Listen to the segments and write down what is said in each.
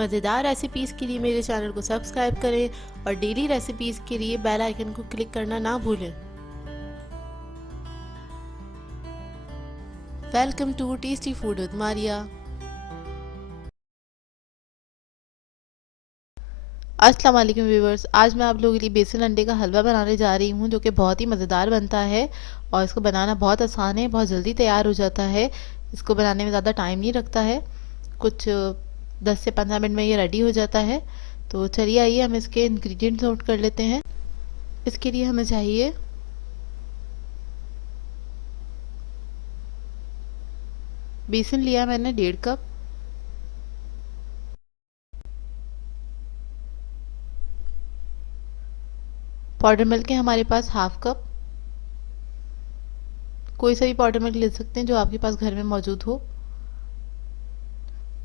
मज़ेदार रेसिपीज़ के लिए मेरे चैनल को सब्सक्राइब करें और डेली रेसिपीज़ के लिए बेल आइकन को क्लिक करना ना भूलें। Welcome to tasty food with Maria. अस्सलाम वालेकुम व्यूवर्स, आज मैं आप लोगों के लिए बेसन अंडे का हलवा बनाने जा रही हूँ, जो कि बहुत ही मज़ेदार बनता है और इसको बनाना बहुत आसान है, बहुत जल्दी तैयार हो जाता है। इसको बनाने में ज़्यादा टाइम नहीं लगता है, कुछ 10 से 15 मिनट में ये रेडी हो जाता है। तो चलिए आइए हम इसके इंग्रेडिएंट्स नोट कर लेते हैं। इसके लिए हमें चाहिए बेसन लिया मैंने 1.5 कप, पाउडर मिल्क है हमारे पास 1/2 कप, कोई सा भी पाउडर मिल्क ले सकते हैं जो आपके पास घर में मौजूद हो।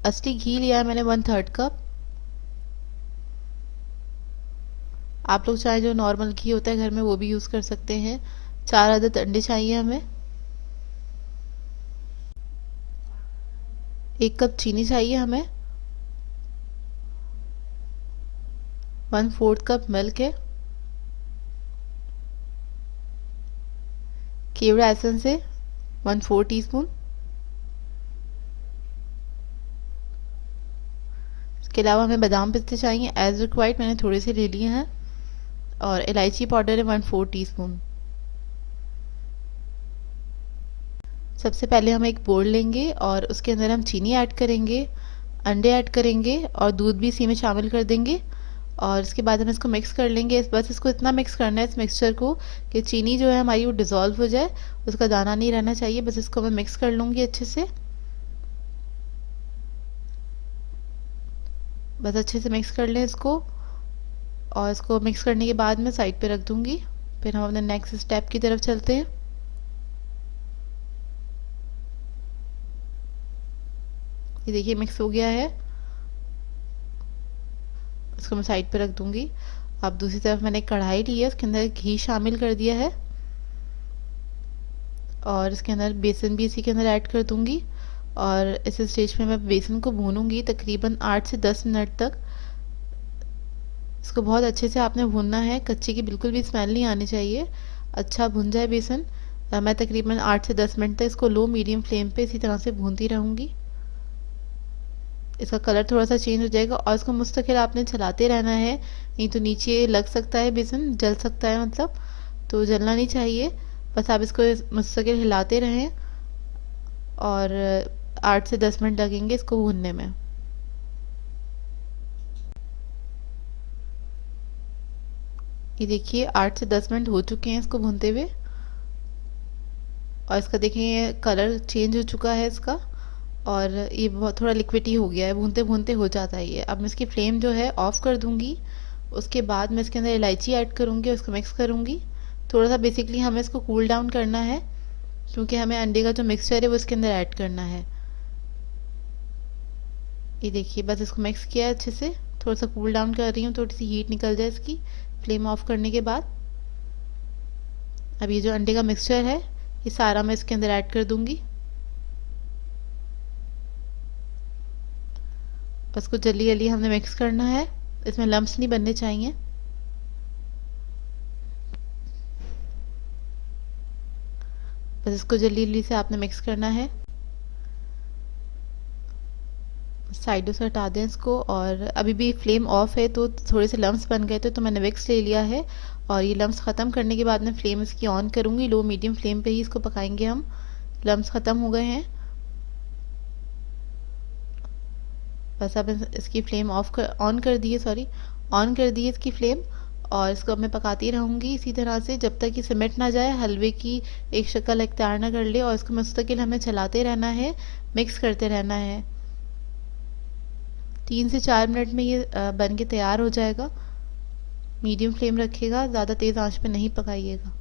असली घी लिया है मैंने 1/3 कप। आप लोग चाहे जो नॉर्मल घी होता है घर में वो भी यूज़ कर सकते हैं। 4 अदद अंडे चाहिए हमें। 1 कप चीनी चाहिए हमें। 1/4 कप मिल्क है। केवड़ा एसेंस है 1/4 टीस्पून। इसके अलावा हमें बादाम पिस्ते चाहिए एज रिक्वायर्ड, मैंने थोड़े से ले लिए हैं। और इलायची पाउडर है 1/4 टीस्पून। सबसे पहले हम एक बोल लेंगे और उसके अंदर हम चीनी ऐड करेंगे, अंडे ऐड करेंगे और दूध भी इसी में शामिल कर देंगे। और इसके बाद हम इसको मिक्स कर लेंगे। बस इसको इतना मिक्स करना है इस मिक्सचर को कि चीनी जो है हमारी वो डिज़ोल्व हो जाए, उसका दाना नहीं रहना चाहिए। बस इसको मैं मिक्स कर लूँगी अच्छे से। बस अच्छे से मिक्स कर लें इसको और इसको मिक्स करने के बाद मैं साइड पे रख दूँगी। फिर हम अपने नेक्स्ट स्टेप की तरफ चलते हैं। ये देखिए मिक्स हो गया है, इसको मैं साइड पे रख दूँगी। अब दूसरी तरफ मैंने एक कढ़ाई ली है, उसके अंदर घी शामिल कर दिया है और इसके अंदर बेसन भी इसी के अंदर ऐड कर दूँगी। और इस स्टेज पे मैं बेसन को भूनूंगी तकरीबन 8 से 10 मिनट तक। इसको बहुत अच्छे से आपने भूनना है, कच्चे की बिल्कुल भी स्मेल नहीं आनी चाहिए, अच्छा भुन जाए बेसन। मैं तकरीबन 8 से 10 मिनट तक इसको लो मीडियम फ्लेम पे इसी तरह से भूनती रहूँगी। इसका कलर थोड़ा सा चेंज हो जाएगा और इसको मुस्तकिल आपने चलाते रहना है, नहीं तो नीचे लग सकता है, बेसन जल सकता है, मतलब तो जलना नहीं चाहिए। बस आप इसको मुस्तकिल हिलाते रहें और 8 से 10 मिनट लगेंगे इसको भूनने में। ये देखिए 8 से 10 मिनट हो चुके हैं इसको भूनते हुए और इसका देखिए कलर चेंज हो चुका है इसका और ये बहुत थोड़ा लिक्विडी हो गया है, भूनते भूनते हो जाता है ये। अब मैं इसकी फ्लेम जो है ऑफ कर दूंगी। उसके बाद मैं इसके अंदर इलायची ऐड करूंगी और इसको मिक्स करूंगी। थोड़ा सा बेसिकली हमें इसको कूल डाउन करना है क्योंकि हमें अंडे का जो मिक्सचर है वो इसके अंदर ऐड करना है। ये देखिए बस इसको मिक्स किया है अच्छे से, थोड़ा सा कूल डाउन कर रही हूँ, थोड़ी सी हीट निकल जाए इसकी फ्लेम ऑफ करने के बाद। अब ये जो अंडे का मिक्सचर है ये सारा मैं इसके अंदर ऐड कर दूंगी। बस को जल्दी जल्दी हमने मिक्स करना है, इसमें लम्प्स नहीं बनने चाहिए। बस इसको जल्दी जल्दी से आपने मिक्स करना है। साइडों से हटा दें इसको और अभी भी फ्लेम ऑफ है तो थोड़े से लम्प्स बन गए थे तो मैंने विक्स ले लिया है और ये लम्प्स ख़त्म करने के बाद मैं फ्लेम इसकी ऑन करूँगी, लो मीडियम फ्लेम पे ही इसको पकाएंगे हम। लम्प्स ख़त्म हो गए हैं। बस अब इसकी फ्लेम ऑन कर दिए, सॉरी ऑन कर दी है इसकी फ्लेम और इसको अब मैं पकाती रहूँगी इसी तरह से जब तक ये सिमट ना जाए, हलवे की एक शक्ल इख्तियार ना कर ले। और इसको मुस्तकिल हमें चलाते रहना है, मिक्स करते रहना है। 3 से 4 मिनट में ये बन के तैयार हो जाएगा। मीडियम फ्लेम रखिएगा, ज़्यादा तेज़ आंच पे नहीं पकाइएगा।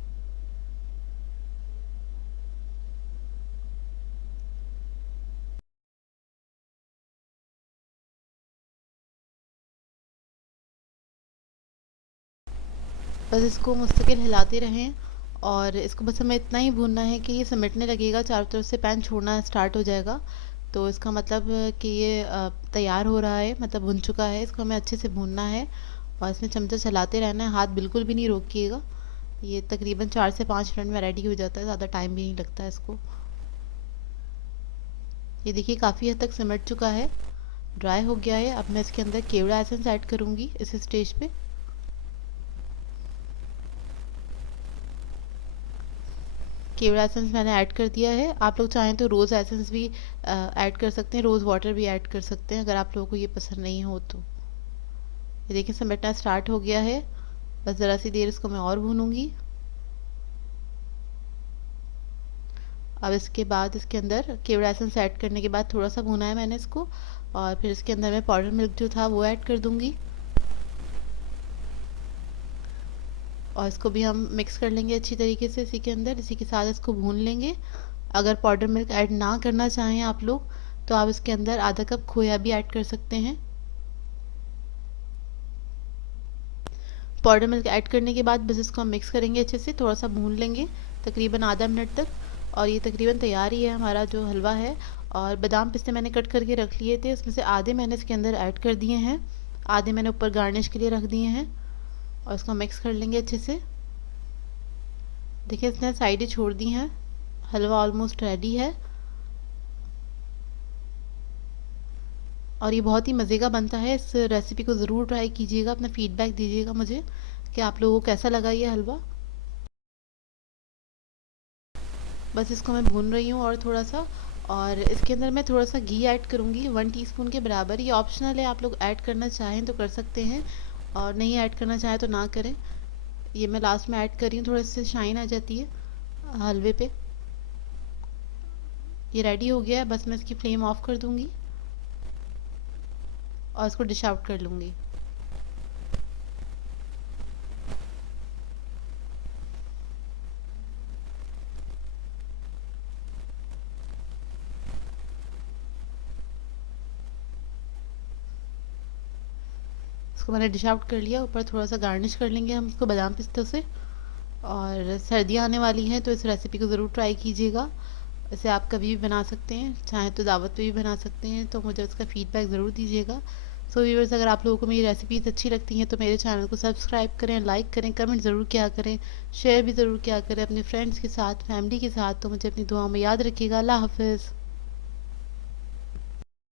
बस इसको मुस्तकिल हिलाते रहें और इसको बस हमें इतना ही भूनना है कि ये सिमटने लगेगा, चारों तरफ से पैन छोड़ना स्टार्ट हो जाएगा। तो इसका मतलब कि ये तैयार हो रहा है, मतलब भुन चुका है। इसको हमें अच्छे से भूनना है और इसमें चमचा चलाते रहना है, हाथ बिल्कुल भी नहीं रोकिएगा। ये तकरीबन 4 से 5 मिनट में रेडी हो जाता है, ज़्यादा टाइम भी नहीं लगता है इसको। ये देखिए काफ़ी हद तक सिमट चुका है, ड्राई हो गया है। अब मैं इसके अंदर केवड़ा एसेंस ऐड करूँगी इस स्टेज पे। केवड़ा एसेंस मैंने ऐड कर दिया है। आप लोग चाहें तो रोज़ एसेंस भी ऐड कर सकते हैं, रोज़ वाटर भी ऐड कर सकते हैं अगर आप लोगों को ये पसंद नहीं हो तो। ये देखिए समेटना स्टार्ट हो गया है, बस ज़रा सी देर इसको मैं और भूनूंगी। अब इसके बाद इसके अंदर केवड़ा एसेंस ऐड करने के बाद थोड़ा सा भुना है मैंने इसको, और फिर इसके अंदर मैं पाउडर मिल्क जो था वो ऐड कर दूंगी और इसको भी हम मिक्स कर लेंगे अच्छी तरीके से इसी के अंदर। इसी के साथ इसको भून लेंगे। अगर पाउडर मिल्क ऐड ना करना चाहें आप लोग तो आप इसके अंदर आधा कप खोया भी ऐड कर सकते हैं। पाउडर मिल्क ऐड करने के बाद बस इसको हम मिक्स करेंगे अच्छे से, थोड़ा सा भून लेंगे तकरीबन आधा मिनट तक। और ये तकरीबन तैयार ही है हमारा जो हलवा है। और बादाम पिस्ते मैंने कट करके रख लिए थे, उसमें से आधे मैंने इसके अंदर ऐड कर दिए हैं, आधे मैंने ऊपर गार्निश के लिए रख दिए हैं। और इसको मिक्स कर लेंगे अच्छे से। देखिए इसने साइडें छोड़ दी हैं, हलवा ऑलमोस्ट रेडी है और ये बहुत ही मज़े का बनता है। इस रेसिपी को ज़रूर ट्राई कीजिएगा, अपना फीडबैक दीजिएगा मुझे कि आप लोगों को कैसा लगा ये हलवा। बस इसको मैं भून रही हूँ और थोड़ा सा, और इसके अंदर मैं थोड़ा सा घी ऐड करूँगी 1 टीस्पून के बराबर। ये ऑप्शनल है, आप लोग ऐड करना चाहें तो कर सकते हैं और नहीं ऐड करना चाहें तो ना करें। ये मैं लास्ट में ऐड कर रही हूँ, थोड़ा से शाइन आ जाती है हलवे पे। ये रेडी हो गया है, बस मैं इसकी फ्लेम ऑफ कर दूँगी और इसको डिश आउट कर लूँगी। इसको मैंने डिश आउट कर लिया, ऊपर थोड़ा सा गार्निश कर लेंगे हम इसको बादाम पिस्तों से। और सर्दियाँ आने वाली हैं तो इस रेसिपी को ज़रूर ट्राई कीजिएगा। इसे आप कभी भी बना सकते हैं, चाहे तो दावत पे भी बना सकते हैं, तो मुझे उसका फीडबैक ज़रूर दीजिएगा। सो व्यूअर्स, अगर आप लोगों को मेरी रेसिपीज़ अच्छी लगती हैं तो मेरे चैनल को सब्सक्राइब करें, लाइक करें, कमेंट ज़रूर किया करें, शेयर भी ज़रूर किया करें अपने फ्रेंड्स के साथ, फैमिली के साथ। तो मुझे अपनी दुआओं में याद रखिएगा। अल्लाह हाफ़िज़।